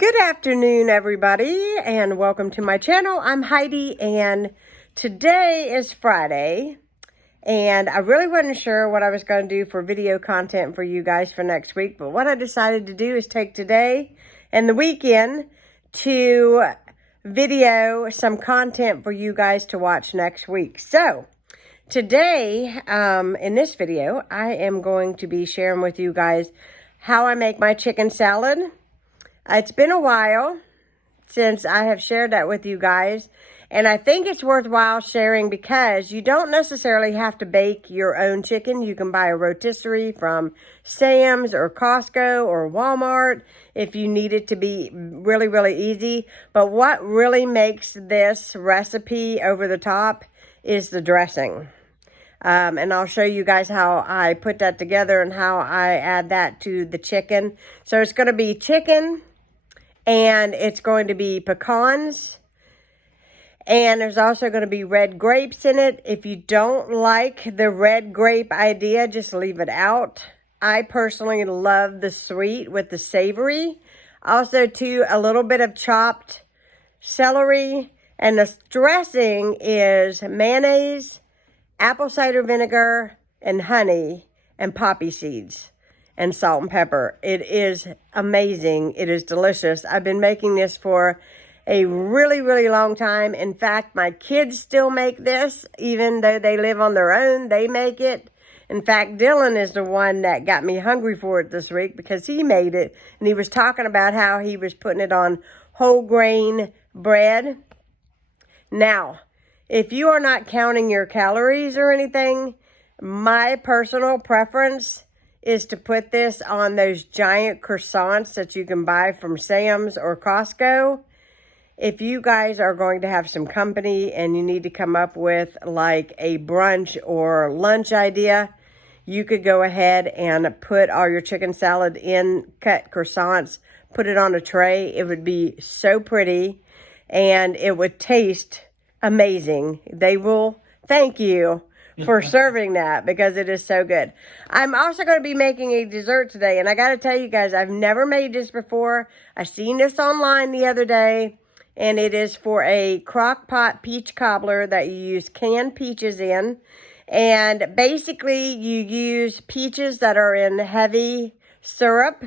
Good afternoon, everybody, and welcome to my channel. I'm Heidi, and today is Friday, and I really wasn't sure what I was going to do for video content for you guys for next week, but what I decided to do is take today and the weekend to video some content for you guys to watch next week. So, today, in this video, I am going to be sharing with you guys how I make my chicken salad. It's been a while since I have shared that with you guys, and I think it's worthwhile sharing because you don't necessarily have to bake your own chicken. You can buy a rotisserie from Sam's or Costco or Walmart if you need it to be really, really easy. But what really makes this recipe over the top is the dressing. And I'll show you guys how I put that together and how I add that to the chicken. So it's going to be chicken, and it's going to be pecans, and there's also going to be red grapes in it. If you don't like the red grape idea, just leave it out. I personally love the sweet with the savory. Also, too, a little bit of chopped celery, and the dressing is mayonnaise, apple cider vinegar, and honey, and poppy seeds, and salt and pepper. It is amazing. It is delicious. I've been making this for a really, really long time. In fact, my kids still make this, even though they live on their own. They make it. In fact, Dilion is the one that got me hungry for it this week because he made it, and he was talking about how he was putting it on whole grain bread. Now, if you are not counting your calories or anything, my personal preference is to put this on those giant croissants that you can buy from Sam's or Costco. If you guys are going to have some company and you need to come up with like a brunch or lunch idea, you could go ahead and put all your chicken salad in cut croissants, put it on a tray. It would be so pretty and it would taste amazing. They will thank you for serving that because it is so good. I'm also going to be making a dessert today, and I got to tell you guys, I've never made this before. I seen this online the other day, and it is for a Crockpot peach cobbler that you use canned peaches in. And basically, you use peaches that are in heavy syrup,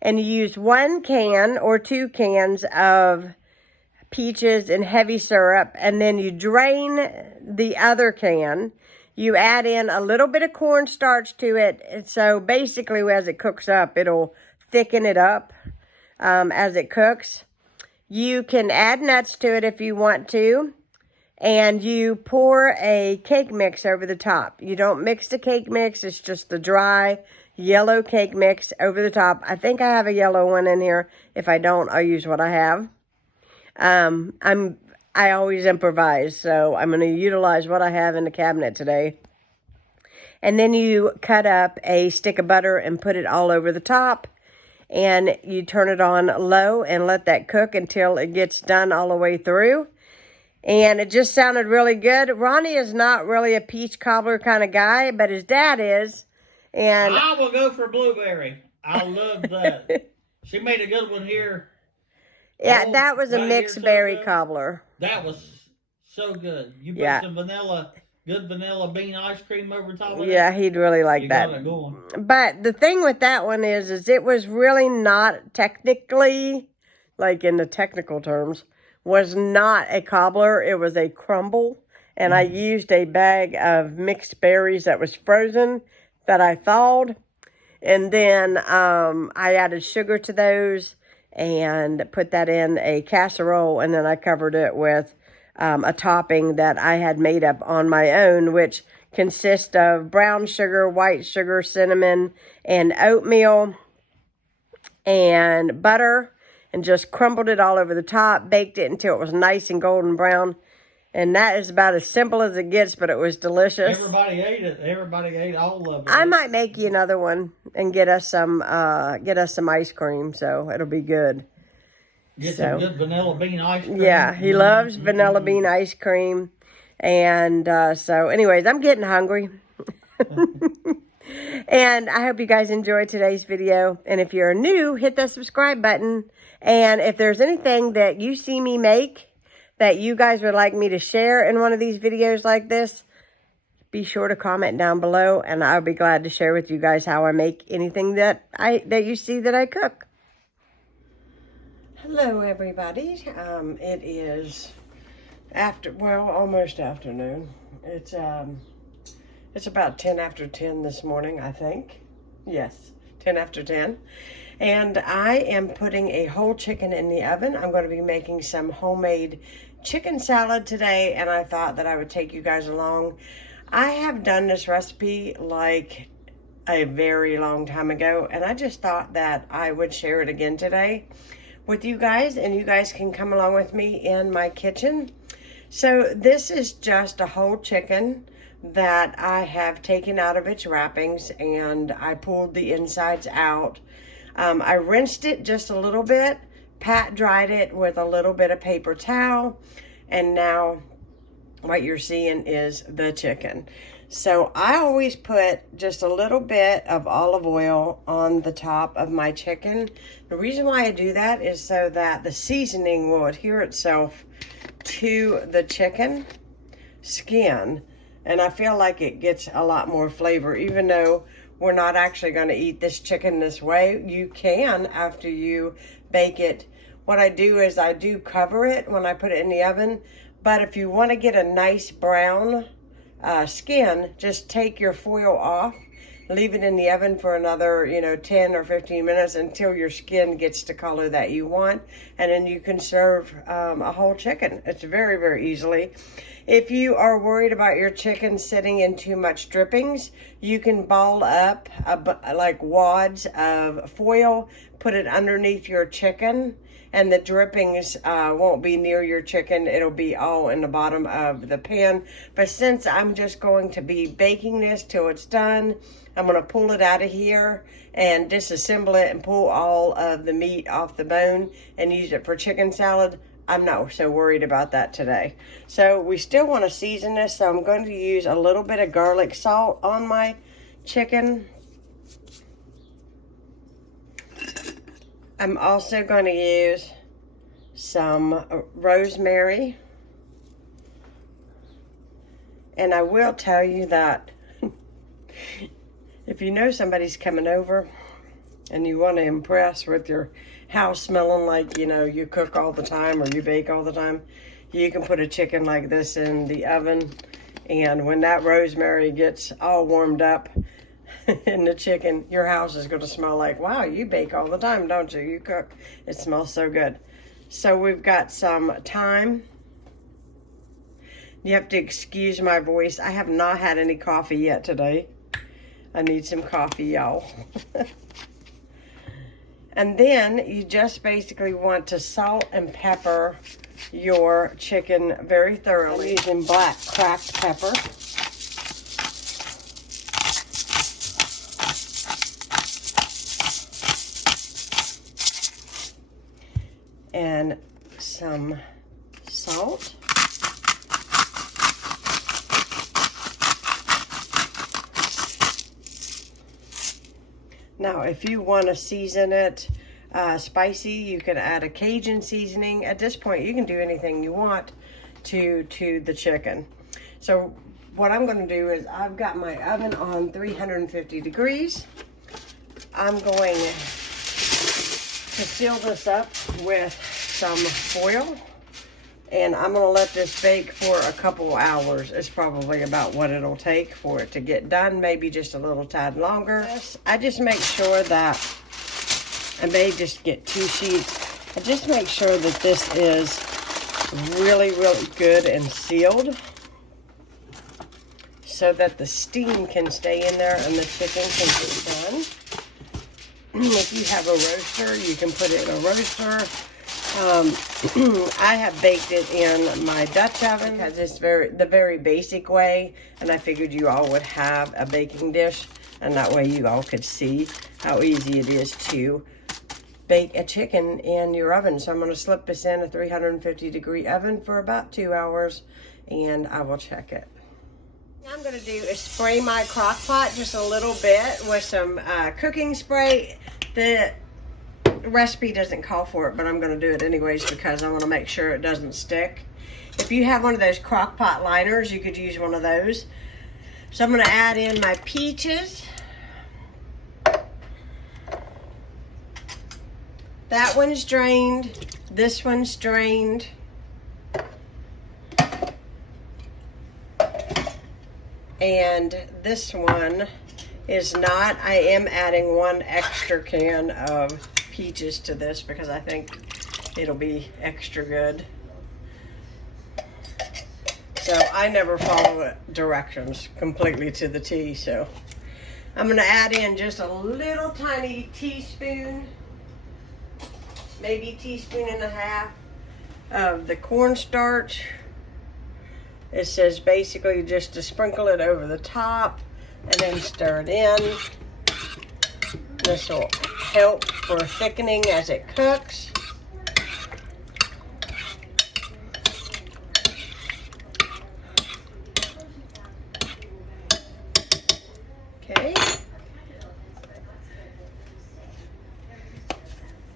and you use 1 can or 2 cans of peaches in heavy syrup, and then you drain the other can. You add in a little bit of cornstarch to it. So basically, as it cooks up, it'll thicken it up as it cooks. You can add nuts to it if you want to. And you pour a cake mix over the top. You don't mix the cake mix. It's just the dry yellow cake mix over the top. I think I have a yellow one in here. If I don't, I'll use what I have. I always improvise, so I'm going to utilize what I have in the cabinet today. And then you cut up a stick of butter and put it all over the top. And you turn it on low and let that cook until it gets done all the way through. And it just sounded really good. Ronnie is not really a peach cobbler kind of guy, but his dad is. And I will go for blueberry. I love that. She made a good one here. Yeah, that was a mixed berry cobbler. That was so good. You put some good vanilla bean ice cream over top of it. Yeah, he'd really like that. Got it going. But the thing with that one is it was really not technically, like in the technical terms, was not a cobbler. It was a crumble. And I used a bag of mixed berries that was frozen that I thawed. And then I added sugar to those and put that in a casserole, and then I covered it with a topping that I had made up on my own, which consists of brown sugar, white sugar, cinnamon, and oatmeal, and butter, and just crumbled it all over the top, baked it until it was nice and golden brown. And that is about as simple as it gets, but it was delicious. Everybody ate it. Everybody ate all of it. I might make you another one and get us some ice cream, so it'll be good. Get some good vanilla bean ice cream. Yeah, he loves vanilla bean ice cream. And so anyways, I'm getting hungry. And I hope you guys enjoyed today's video. And if you're new, hit that subscribe button. And if there's anything that you see me make that you guys would like me to share in one of these videos like this, be sure to comment down below, and I'll be glad to share with you guys how I make anything that you see that I cook. Hello, everybody. It is almost afternoon. It's about 10 after 10 this morning, I think. Yes, 10 after 10. And I am putting a whole chicken in the oven. I'm going to be making some homemade chicken salad today, and I thought that I would take you guys along. I have done this recipe like a very long time ago, and I just thought that I would share it again today with you guys, and you guys can come along with me in my kitchen. So this is just a whole chicken that I have taken out of its wrappings, and I pulled the insides out. I rinsed it just a little bit, pat dried it with a little bit of paper towel, and now what you're seeing is the chicken. So I always put just a little bit of olive oil on the top of my chicken. The reason why I do that is so that the seasoning will adhere itself to the chicken skin. And I feel like it gets a lot more flavor, even though we're not actually going to eat this chicken this way. You can after you bake it. What I do is I do cover it when I put it in the oven. But if you want to get a nice brown skin, just take your foil off, leave it in the oven for another, 10 or 15 minutes until your skin gets the color that you want. And then you can serve a whole chicken. It's very, very easily. If you are worried about your chicken sitting in too much drippings, you can ball up like wads of foil, put it underneath your chicken, and the drippings won't be near your chicken. It'll be all in the bottom of the pan. But since I'm just going to be baking this till it's done, I'm going to pull it out of here and disassemble it and pull all of the meat off the bone and use it for chicken salad. I'm not so worried about that today. So we still want to season this, so I'm going to use a little bit of garlic salt on my chicken. I'm also going to use some rosemary. And I will tell you that if you know somebody's coming over and you want to impress with your house smelling like, you cook all the time or you bake all the time, you can put a chicken like this in the oven. And when that rosemary gets all warmed up in the chicken, your house is going to smell like, wow, you bake all the time, don't you? You cook. It smells so good. So we've got some thyme. You have to excuse my voice. I have not had any coffee yet today. I need some coffee, y'all. And then you just basically want to salt and pepper your chicken very thoroughly. I'm using black cracked pepper. And some salt. Now, if you want to season it spicy, you can add a Cajun seasoning. At this point, you can do anything you want to the chicken. So what I'm going to do is I've got my oven on 350 degrees. I'm going to seal this up with some foil. And I'm going to let this bake for a couple hours. It's probably about what it'll take for it to get done. Maybe just a little tad longer. I just make sure that, I may just get 2 sheets. I just make sure that this is really, really good and sealed so that the steam can stay in there and the chicken can get done. If you have a roaster, you can put it in a roaster. I have baked it in my Dutch oven because it's the very basic way, and I figured you all would have a baking dish, and that way you all could see how easy it is to bake a chicken in your oven. So I'm going to slip this in a 350 degree oven for about 2 hours, and I will check it. What I'm going to do is spray my crock pot just a little bit with some cooking spray. The recipe doesn't call for it, but I'm going to do it anyways because I want to make sure it doesn't stick. If you have one of those crock pot liners, you could use one of those. So I'm going to add in my peaches. That one's drained. This one's drained. And this one is not. I am adding one extra can of peaches to this because I think it'll be extra good. So I never follow directions completely to the T. So I'm going to add in just a little tiny teaspoon, maybe teaspoon and a half of the cornstarch. It says basically just to sprinkle it over the top and then stir it in. This will help for thickening as it cooks. Okay.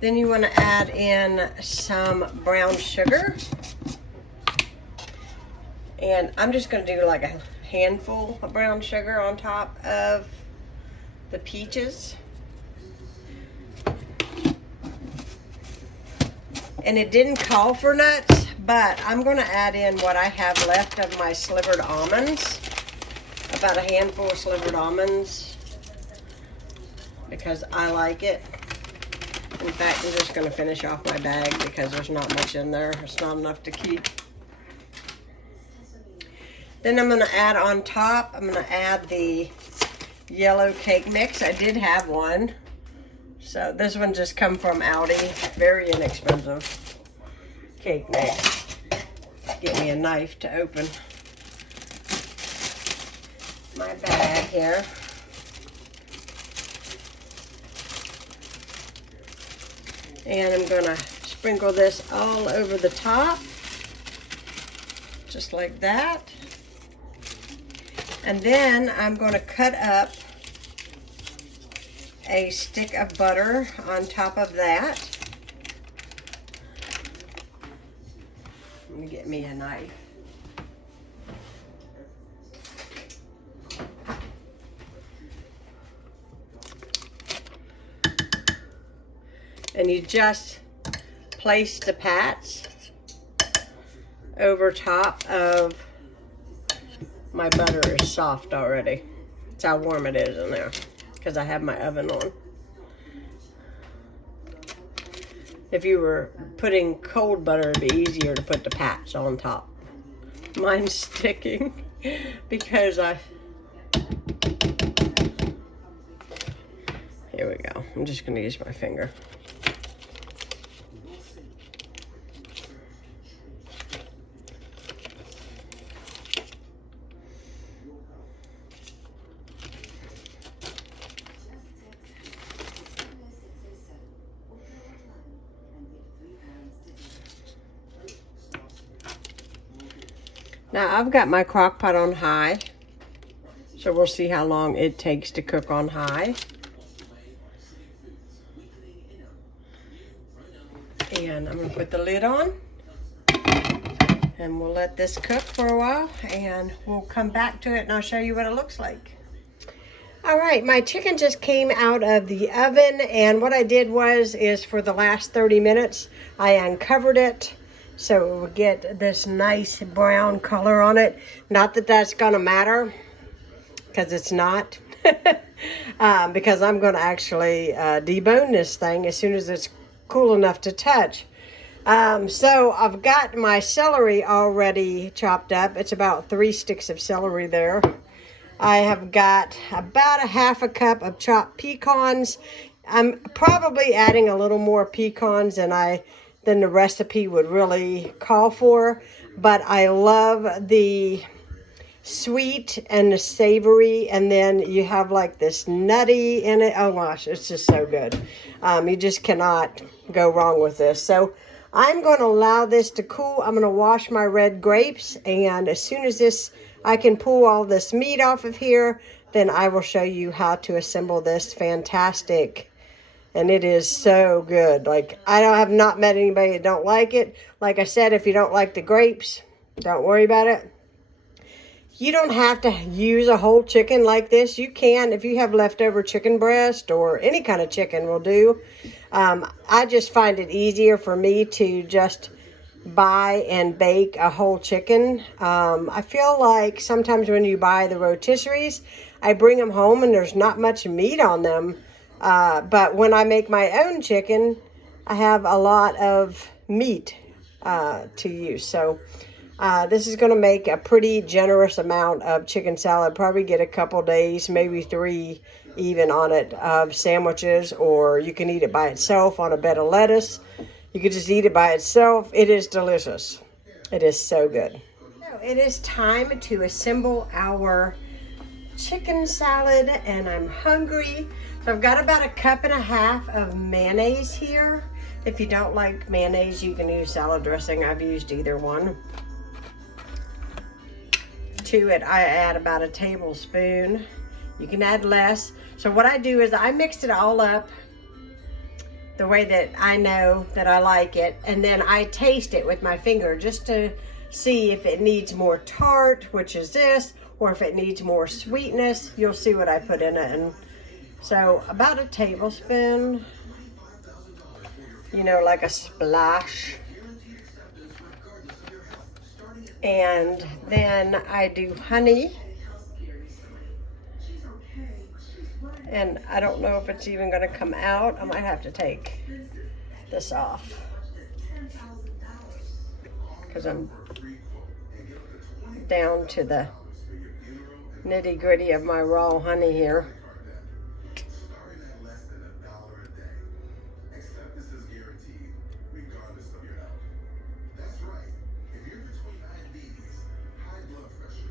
Then you want to add in some brown sugar. And I'm just going to do like a handful of brown sugar on top of the peaches. And it didn't call for nuts, but I'm going to add in what I have left of my slivered almonds. About a handful of slivered almonds because I like it. In fact, I'm just going to finish off my bag because there's not much in there. It's not enough to keep. Then I'm going to add on top, I'm going to add the yellow cake mix. I did have one. So this one just come from Aldi. Very inexpensive cake mix. Get me a knife to open my bag here. And I'm going to sprinkle this all over the top. Just like that. And then I'm going to cut up a stick of butter on top of that. Let me get me a knife. And you just place the pats over top of. My butter is soft already. That's how warm it is in there because I have my oven on. If you were putting cold butter, it'd be easier to put the pats on top. Mine's sticking because here we go. I'm just going to use my finger. Now I've got my crock pot on high, so we'll see how long it takes to cook on high. And I'm going to put the lid on, and we'll let this cook for a while, and we'll come back to it and I'll show you what it looks like. All right, my chicken just came out of the oven, and what I did is for the last 30 minutes, I uncovered it. So it will get this nice brown color on it. Not that that's going to matter, because it's not. Because I'm going to actually debone this thing as soon as it's cool enough to touch. So I've got my celery already chopped up. It's about 3 sticks of celery there. I have got about a half a cup of chopped pecans. I'm probably adding a little more pecans than the recipe would really call for, but I love the sweet and the savory, and then you have like this nutty in it. Oh gosh, it's just so good. You just cannot go wrong with this. So I'm going to allow this to cool. I'm going to wash my red grapes, and as soon as this I can pull all this meat off of here, then I will show you how to assemble this fantastic. And it is so good. Like, I have not met anybody that don't like it. Like I said, if you don't like the grapes, don't worry about it. You don't have to use a whole chicken like this. You can, if you have leftover chicken breast or any kind of chicken will do. I just find it easier for me to just buy and bake a whole chicken. I feel like sometimes when you buy the rotisseries, I bring them home and there's not much meat on them. But when I make my own chicken, I have a lot of meat to use. So this is going to make a pretty generous amount of chicken salad. Probably get a couple days, maybe 3 even on it, of sandwiches, or you can eat it by itself on a bed of lettuce. You could just eat it by itself. It is delicious. It is so good. So it is time to assemble our chicken salad, and I'm hungry. So I've got about 1.5 cups of mayonnaise here. If you don't like mayonnaise, you can use salad dressing. I've used either one. To it, I add about 1 tablespoon. You can add less. So what I do is I mix it all up the way that I know that I like it, and then I taste it with my finger just to see if it needs more tart, which is this, or if it needs more sweetness. You'll see what I put in it. And so about 1 tablespoon, you know, like a splash. And then I do honey. And I don't know if it's even going to come out. I might have to take this off, because I'm down to the nitty gritty of my raw honey here.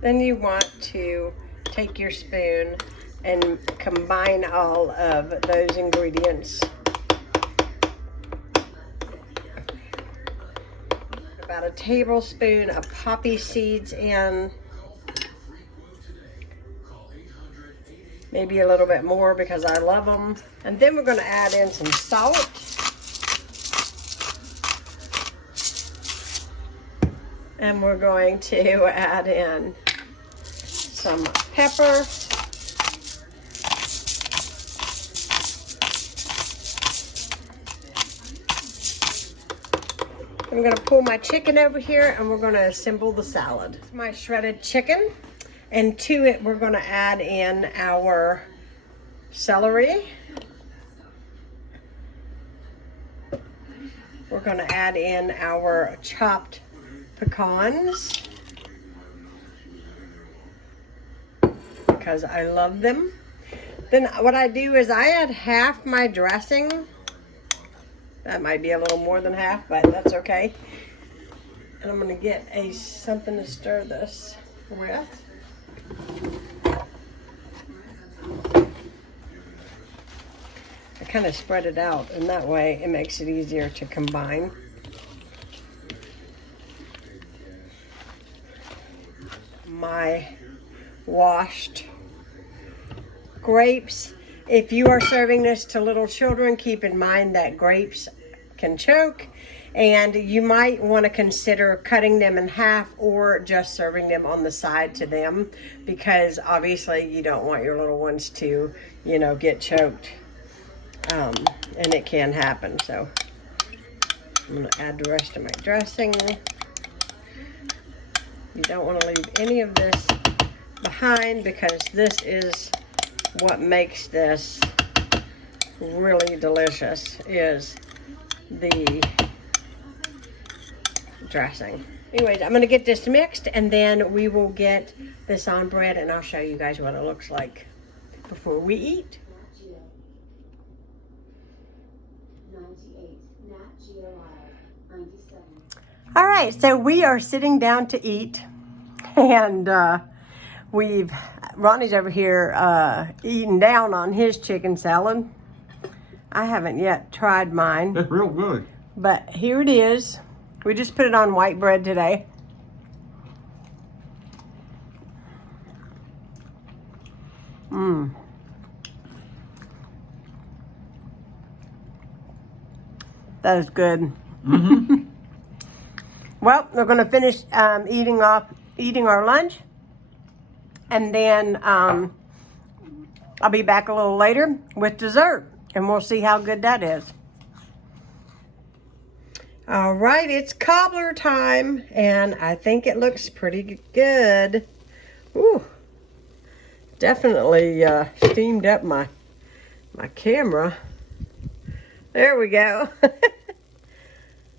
Then you want to take your spoon and combine all of those ingredients. About 1 tablespoon of poppy seeds in. Maybe a little bit more because I love them. And then we're going to add in some salt. And we're going to add in some pepper. I'm going to pull my chicken over here and we're going to assemble the salad. My shredded chicken, and to it we're going to add in our celery. We're going to add in our chopped pecans because I love them. Then what I do is I add half my dressing. That might be a little more than half, but that's okay. And I'm going to get something to stir this with. I kind of spread it out, and that way it makes it easier to combine. My washed grapes. If you are serving this to little children, keep in mind that grapes can choke, and you might want to consider cutting them in half or just serving them on the side to them, because obviously you don't want your little ones to, you know, get choked, and it can happen. So I'm going to add the rest of my dressing. You don't want to leave any of this behind, because this is what makes this really delicious, is the dressing. Anyways, I'm going to get this mixed, and then we will get this on bread, and I'll show you guys what it looks like before we eat. All right, so we are sitting down to eat, and Ronnie's over here eating down on his chicken salad. I haven't yet tried mine. That's real good. But here it is. We just put it on white bread today. Mmm. That is good. Mm-hmm. Well, we're going to finish eating our lunch. And then I'll be back a little later with dessert. And we'll see how good that is. All right, it's cobbler time. And I think it looks pretty good. Ooh. Definitely steamed up my camera. There we go.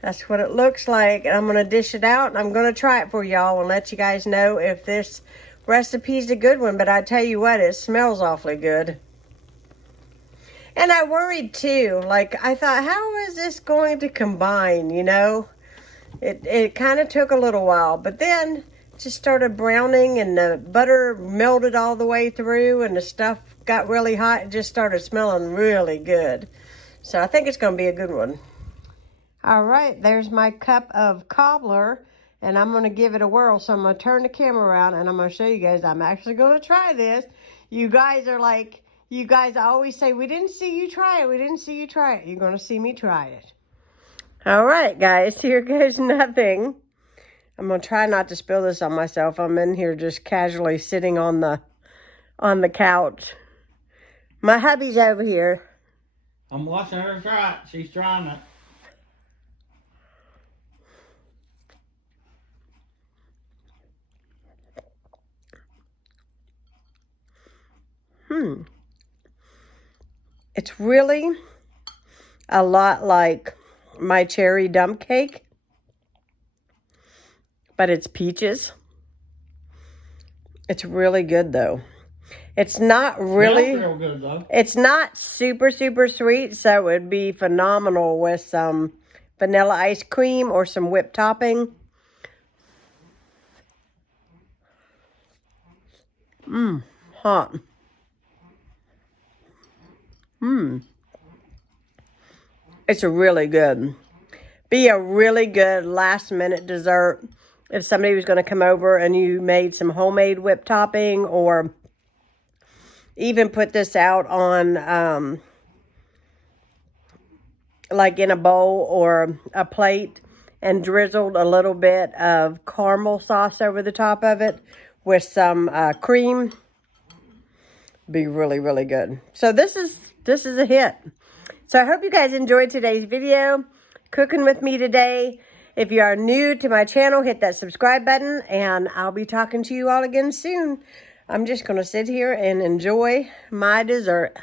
That's what it looks like. And I'm going to dish it out, and I'm going to try it for y'all and let you guys know if this recipe's a good one. But I tell you what, it smells awfully good. And I worried too. Like, I thought, how is this going to combine, you know? It kind of took a little while. But then it just started browning, and the butter melted all the way through, and the stuff got really hot. It just started smelling really good. So I think it's going to be a good one. All right, there's my cup of cobbler, and I'm going to give it a whirl. So I'm going to turn the camera around, and I'm going to show you guys. I'm actually going to try this. You guys are like, you guys always say, we didn't see you try it. We didn't see you try it. You're going to see me try it. All right, guys, here goes nothing. I'm going to try not to spill this on myself. I'm in here just casually sitting on the couch. My hubby's over here. I'm watching her try it. She's trying it. It's really a lot like my cherry dump cake, but it's peaches. It's really good though. It's not really, real good though. It's not super sweet, so it would be phenomenal with some vanilla ice cream or some whipped topping. Hot. It's really good. Be a really good last minute dessert if somebody was going to come over and you made some homemade whipped topping, or even put this out on like in a bowl or a plate and drizzled a little bit of caramel sauce over the top of it with some cream. Be really good. So this is a hit. So I hope you guys enjoyed today's video, cooking with me today. If you are new to my channel, hit that subscribe button, and I'll be talking to you all again soon. I'm just going to sit here and enjoy my dessert.